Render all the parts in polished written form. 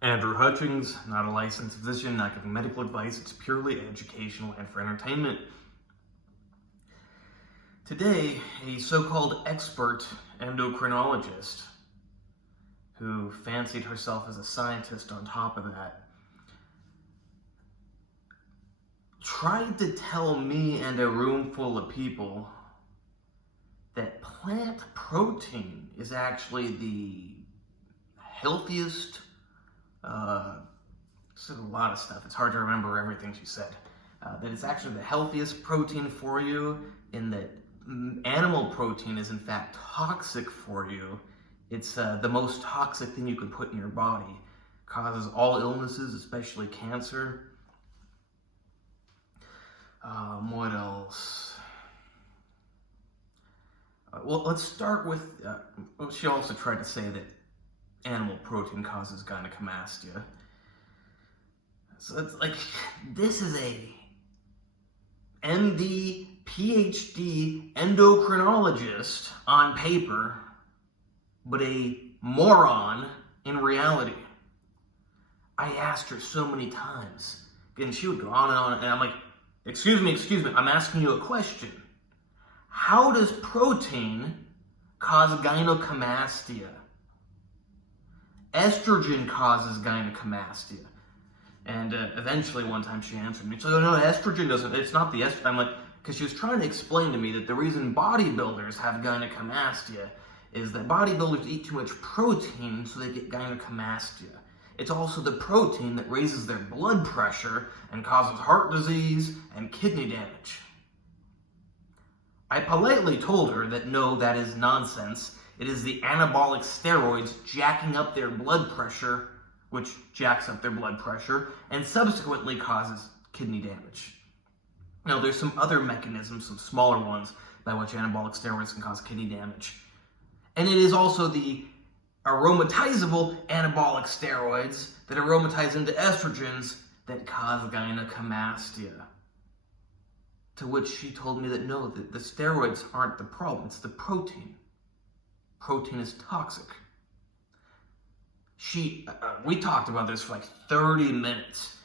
Andrew Hutchings, not a licensed physician, not giving medical advice. It's purely educational and for entertainment. Today, a so-called expert endocrinologist who fancied herself as a scientist on top of that tried to tell me and a room full of people that plant protein is actually the healthiest. Said a lot of stuff. It's hard to remember everything she said. That it's actually the healthiest protein for you, in that animal protein is in fact toxic for you. It's the most toxic thing you can put in your body. Causes all illnesses, especially cancer. What else? Well, let's start with, she also tried to say that animal protein causes gynecomastia. So it's like, this is a MD, PhD endocrinologist on paper, but a moron in reality. I asked her so many times, and she would go on, and I'm like, excuse me, I'm asking you a question. How does protein cause gynecomastia? Estrogen causes gynecomastia. And eventually one time she answered me. She's like, oh, no, estrogen doesn't, it's not the estrogen. I'm like, because she was trying to explain to me that the reason bodybuilders have gynecomastia is that bodybuilders eat too much protein, so they get gynecomastia. It's also the protein that raises their blood pressure and causes heart disease and kidney damage. I politely told her that no, that is nonsense. It is the anabolic steroids jacking up their blood pressure, which jacks up their blood pressure, and subsequently causes kidney damage. Now, there's some other mechanisms, some smaller ones, by which anabolic steroids can cause kidney damage. And it is also the aromatizable anabolic steroids that aromatize into estrogens that cause gynecomastia. To which she told me that no, that the steroids aren't the problem, it's the protein. Protein is toxic. We talked about this for like 30 minutes.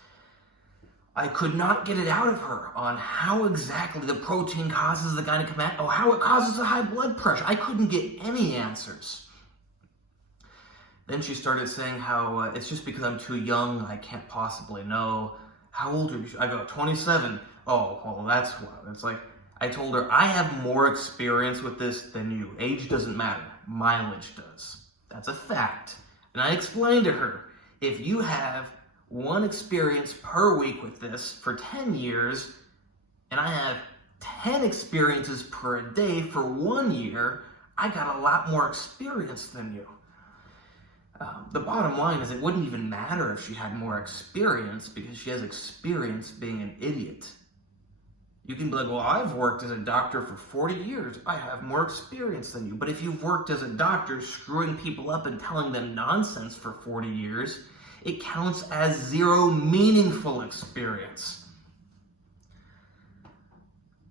I could not get it out of her on how exactly the protein causes the gynecomastia, or how it causes the high blood pressure. I couldn't get any answers. Then she started saying how it's just because I'm too young, I can't possibly know. How old are you? I go, 27. Oh, well, that's what. It's like, I told her, I have more experience with this than you. Age doesn't matter. Mileage does. That's a fact. And I explained to her, if you have one experience per week with this for 10 years, and I have 10 experiences per day for 1 year, I got a lot more experience than you. The bottom line is it wouldn't even matter if she had more experience, because she has experience being an idiot. You can be like, well, I've worked as a doctor for 40 years. I have more experience than you. But if you've worked as a doctor screwing people up and telling them nonsense for 40 years, it counts as zero meaningful experience.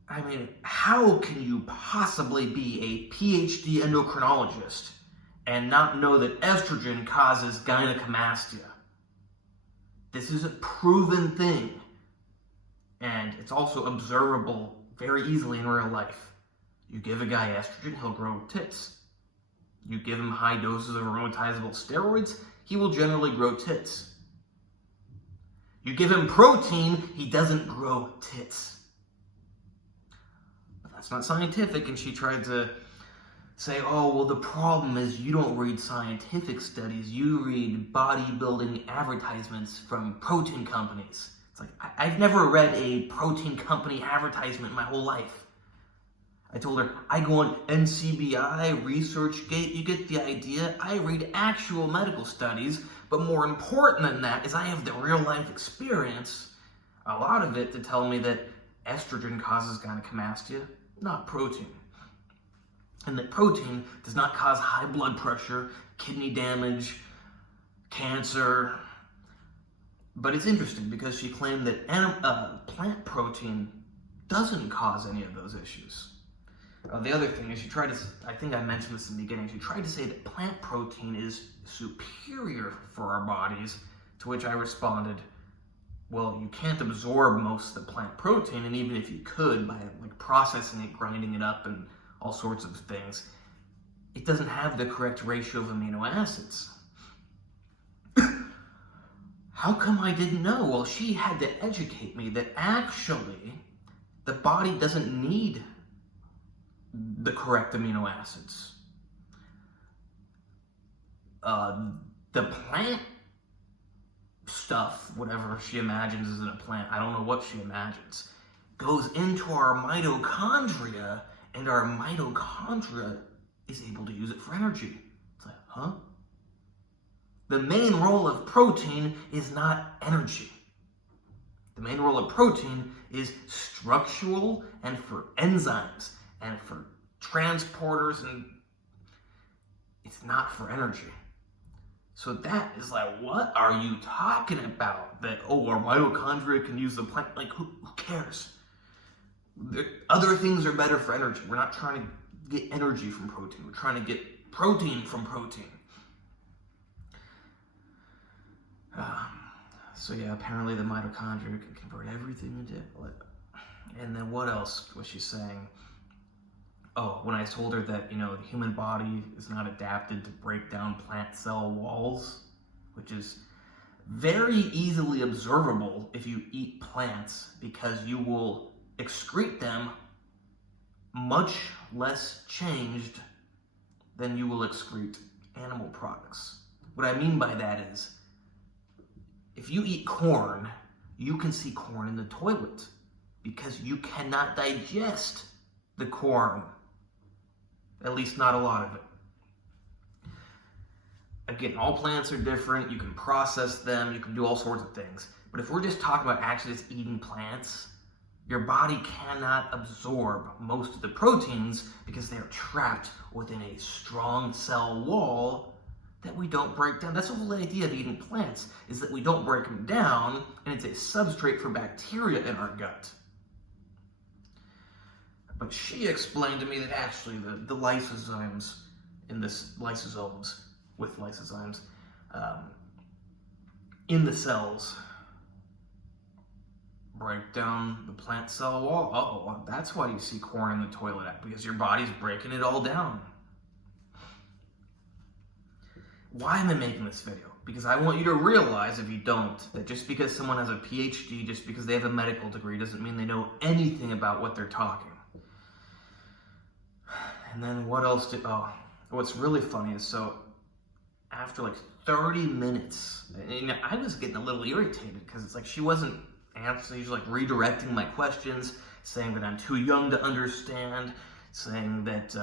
I mean, how can you possibly be a PhD endocrinologist and not know that estrogen causes gynecomastia? This is a proven thing. And it's also observable very easily in real life. You give a guy estrogen, he'll grow tits. You give him high doses of aromatizable steroids, he will generally grow tits. You give him protein, he doesn't grow tits. But that's not scientific, and she tried to say, oh, well, the problem is you don't read scientific studies, you read bodybuilding advertisements from protein companies. It's like, I've never read a protein company advertisement in my whole life. I told her, I go on NCBI, ResearchGate, you get the idea. I read actual medical studies, but more important than that is I have the real life experience, a lot of it, to tell me that estrogen causes gynecomastia, not protein. And that protein does not cause high blood pressure, kidney damage, cancer. But it's interesting because she claimed that plant protein doesn't cause any of those issues. The other thing is she tried to, I think I mentioned this in the beginning, she tried to say that plant protein is superior for our bodies To which I responded, well, you can't absorb most of the plant protein, and even if you could, by like processing it, grinding it up, and all sorts of things, it doesn't have the correct ratio of amino acids. How come I didn't know? Well, she had to educate me that actually the body doesn't need the correct amino acids. The plant stuff, whatever she imagines is in a plant, I don't know what she imagines, goes into our mitochondria, and our mitochondria is able to use it for energy. It's like, huh? The main role of protein is not energy. The main role of protein is structural and for enzymes and for transporters, and it's not for energy. So that is like, what are you talking about? That, oh, our mitochondria can use the plant. Like, who cares? Other things are better for energy. We're not trying to get energy from protein. We're trying to get protein from protein. So yeah, apparently the mitochondria can convert everything into it. And then what else was she saying? Oh, when I told her that, the human body is not adapted to break down plant cell walls, which is very easily observable if you eat plants, because you will excrete them much less changed than you will excrete animal products. What I mean by that is, if you eat corn, you can see corn in the toilet because you cannot digest the corn. At least not a lot of it. Again, all plants are different. You can process them. You can do all sorts of things. But if we're just talking about actually just eating plants, your body cannot absorb most of the proteins because they are trapped within a strong cell wall that we don't break down. That's the whole idea of eating plants, is that we don't break them down, and it's a substrate for bacteria in our gut. But she explained to me that actually the lysozymes in this lysosomes with lysozymes in the cells break down the plant cell wall. Oh, that's why you see corn in the toilet, because your body's breaking it all down. Why am I making this video? Because I want you to realize, if you don't, that just because someone has a PhD, just because they have a medical degree, doesn't mean they know anything about what they're talking. And then what else what's really funny is, so after like 30 minutes, and I was getting a little irritated because it's like she wasn't answering, she's like redirecting my questions, saying that I'm too young to understand, saying that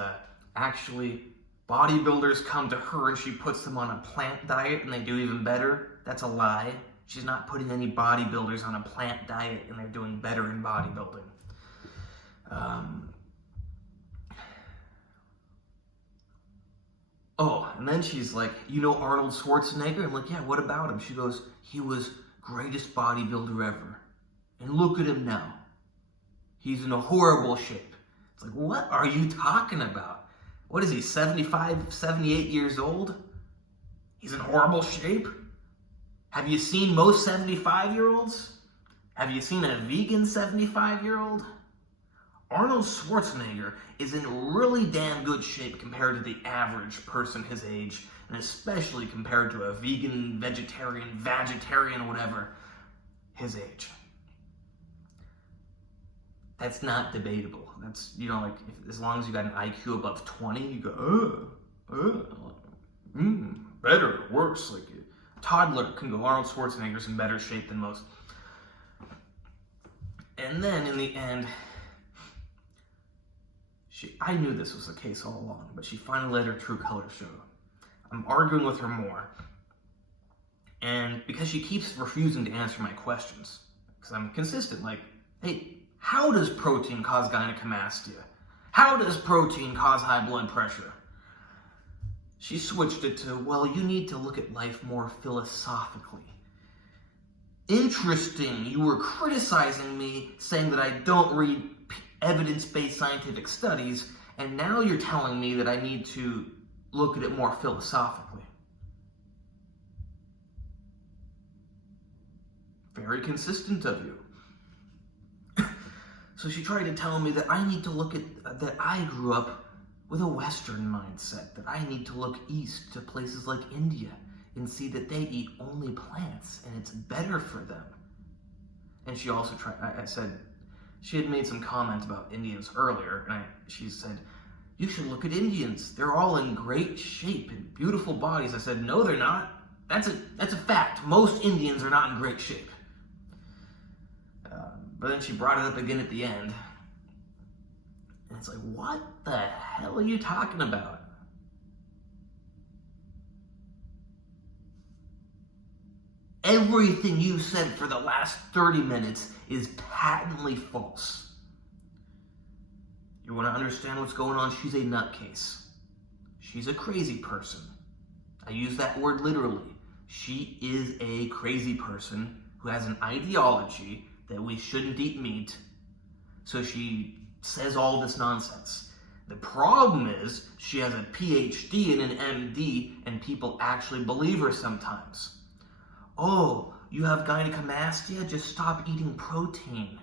actually bodybuilders come to her and she puts them on a plant diet and they do even better. That's a lie. She's not putting any bodybuilders on a plant diet and they're doing better in bodybuilding. Oh, and then she's like, Arnold Schwarzenegger? I'm like, yeah, what about him? She goes, he was greatest bodybuilder ever. And look at him now. He's in a horrible shape. It's like, what are you talking about? What is he, 75, 78 years old? He's in horrible shape? Have you seen most 75-year-olds? Have you seen a vegan 75-year-old? Arnold Schwarzenegger is in really damn good shape compared to the average person his age, and especially compared to a vegan, vegetarian, whatever, his age. That's not debatable. That's, as long as you got an IQ above 20, you go, better, worse. Like a toddler can go, Arnold Schwarzenegger's in better shape than most. And then in the end, I knew this was the case all along, but she finally let her true colors show. I'm arguing with her more, and because she keeps refusing to answer my questions, because I'm consistent, like, hey, how does protein cause gynecomastia? How does protein cause high blood pressure? She switched it to, well, you need to look at life more philosophically. Interesting, you were criticizing me, saying that I don't read evidence-based scientific studies, and now you're telling me that I need to look at it more philosophically. very consistent of you. So she tried to tell me that I need to look at, that I grew up with a Western mindset, that I need to look east to places like India and see that they eat only plants and it's better for them. And she also tried, I said, she had made some comments about Indians earlier, and she said, you should look at Indians. They're all in great shape and beautiful bodies. I said, no, they're not. That's a fact. Most Indians are not in great shape. But then she brought it up again at the end. And it's like, what the hell are you talking about? Everything you said for the last 30 minutes is patently false. You want to understand what's going on? She's a nutcase. She's a crazy person. I use that word literally. She is a crazy person who has an ideology that we shouldn't eat meat. So she says all this nonsense. The problem is she has a PhD and an MD, and people actually believe her sometimes. Oh, you have gynecomastia? Just stop eating protein.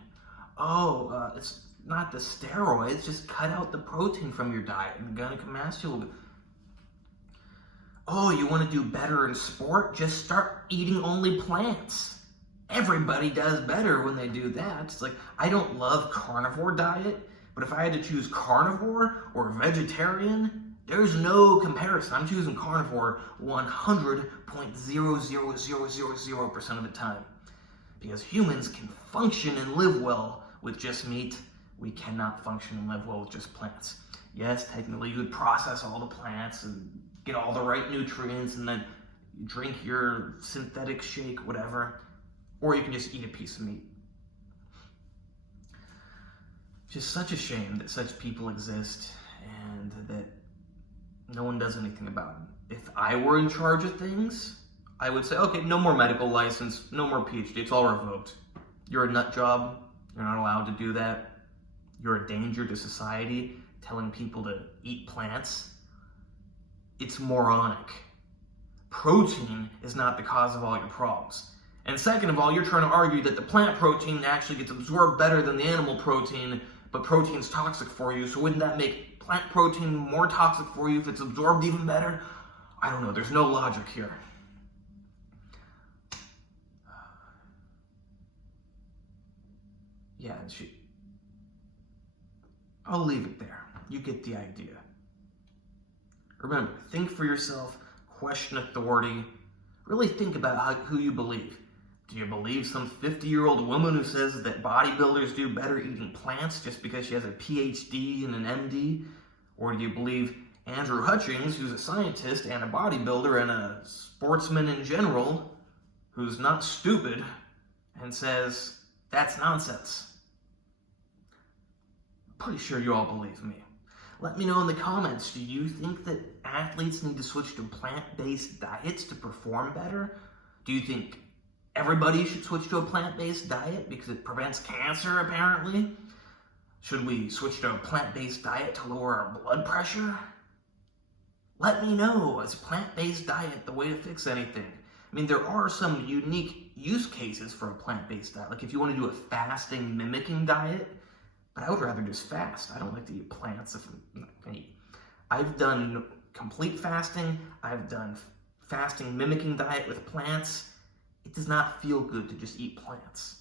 Oh, it's not the steroids. Just cut out the protein from your diet, and the gynecomastia will be... Oh, you want to do better in sport? Just start eating only plants. Everybody does better when they do that. It's like, I don't love carnivore diet, but if I had to choose carnivore or vegetarian, there's no comparison. I'm choosing carnivore 100.00000% of the time. Because humans can function and live well with just meat. We cannot function and live well with just plants. Yes, technically you would process all the plants and get all the right nutrients and then drink your synthetic shake, whatever. Or you can just eat a piece of meat. Just such a shame that such people exist and that no one does anything about it. If I were in charge of things, I would say, okay, no more medical license, no more PhD, it's all revoked. You're a nut job, you're not allowed to do that. You're a danger to society, telling people to eat plants. It's moronic. Protein is not the cause of all your problems. And second of all, you're trying to argue that the plant protein actually gets absorbed better than the animal protein, but protein's toxic for you, so wouldn't that make plant protein more toxic for you if it's absorbed even better? I don't know, there's no logic here. Yeah, I'll leave it there. You get the idea. Remember, think for yourself, question authority, really think about who you believe. Do you believe some 50-year-old woman who says that bodybuilders do better eating plants just because she has a PhD and an MD? Or do you believe Andrew Hutchings, who's a scientist and a bodybuilder and a sportsman in general, who's not stupid, and says, that's nonsense? I'm pretty sure you all believe me. Let me know in the comments, do you think that athletes need to switch to plant-based diets to perform better? Do you think everybody should switch to a plant-based diet because it prevents cancer, apparently? Should we switch to a plant-based diet to lower our blood pressure? Let me know. Is a plant-based diet the way to fix anything? I mean, there are some unique use cases for a plant-based diet. Like if you want to do a fasting mimicking diet, but I would rather just fast. I don't like to eat plants if I'm not going to eat. I've done complete fasting. I've done fasting mimicking diet with plants. It does not feel good to just eat plants.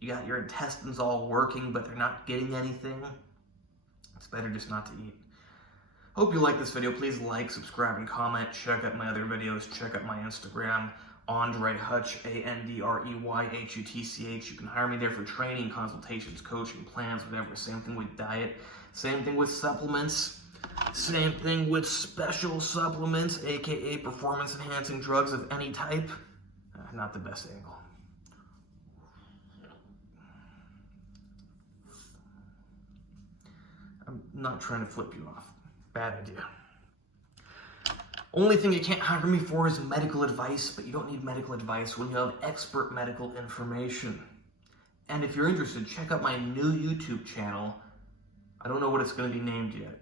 You got your intestines all working, but they're not getting anything. It's better just not to eat. Hope you like this video. Please like, subscribe, and comment. Check out my other videos. Check out my Instagram, AndreyHutch, AndreyHutch. You can hire me there for training, consultations, coaching, plans, whatever. Same thing with diet. Same thing with supplements. Same thing with special supplements, aka performance-enhancing drugs of any type. Not the best angle. I'm not trying to flip you off. Bad idea. Only thing you can't hire me for is medical advice, but you don't need medical advice when you have expert medical information. And if you're interested, check out my new YouTube channel. I don't know what it's going to be named yet,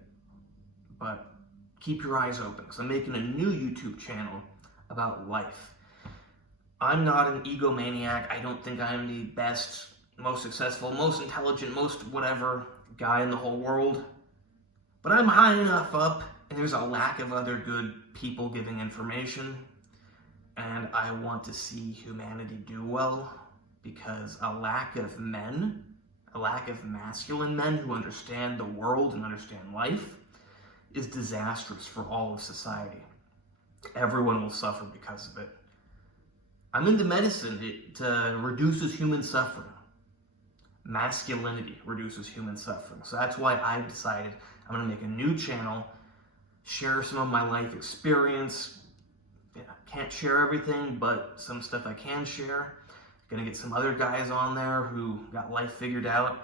but keep your eyes open because I'm making a new YouTube channel about life. I'm not an egomaniac. I don't think I'm the best, most successful, most intelligent, most whatever guy in the whole world. But I'm high enough up, and there's a lack of other good people giving information. And I want to see humanity do well, because a lack of men, a lack of masculine men who understand the world and understand life, is disastrous for all of society. Everyone will suffer because of it. I'm into medicine. It reduces human suffering. Masculinity reduces human suffering. So that's why I've decided I'm going to make a new channel, share some of my life experience. Yeah, I can't share everything, but some stuff I can share. Gonna get some other guys on there who got life figured out.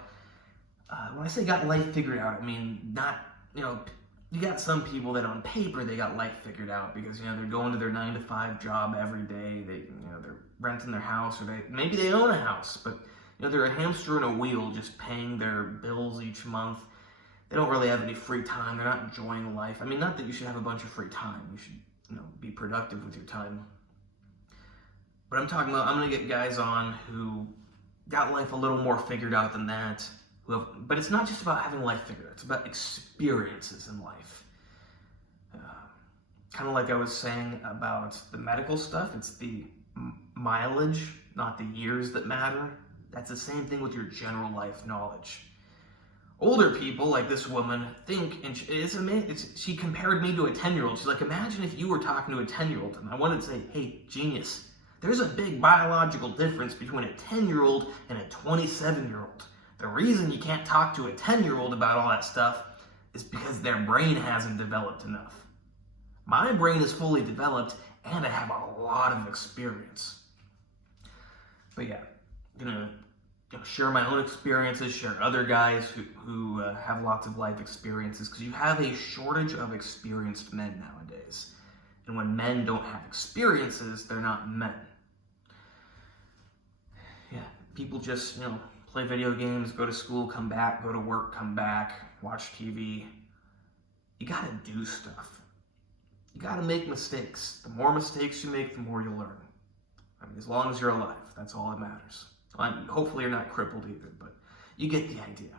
When I say got life figured out, I mean not, you got some people that on paper they got life figured out because they're going to their 9-to-5 job every day. They're renting their house, or maybe they own a house, but they're a hamster in a wheel, just paying their bills each month. They don't really have any free time. They're not enjoying life. I mean, not that you should have a bunch of free time. You should be productive with your time. But I'm talking about, I'm going to get guys on who got life a little more figured out than that. But it's not just about having life figured out. It's about experiences in life. Kind of like I was saying about the medical stuff. It's the mileage, not the years that matter. That's the same thing with your general life knowledge. Older people, like this woman, think, and she compared me to a 10-year-old. She's like, imagine if you were talking to a 10-year-old, and I wanted to say, hey, genius, there's a big biological difference between a 10-year-old and a 27-year-old. The reason you can't talk to a 10-year-old about all that stuff is because their brain hasn't developed enough. My brain is fully developed, and I have a lot of experience. But yeah, I'm gonna share my own experiences, share other guys who have lots of life experiences, because you have a shortage of experienced men nowadays. And when men don't have experiences, they're not men. Yeah, people just, play video games, go to school, come back, go to work, come back, watch TV. You gotta do stuff. You gotta make mistakes. The more mistakes you make, the more you'll learn. I mean, as long as you're alive, that's all that matters. Hopefully you're not crippled either, but you get the idea.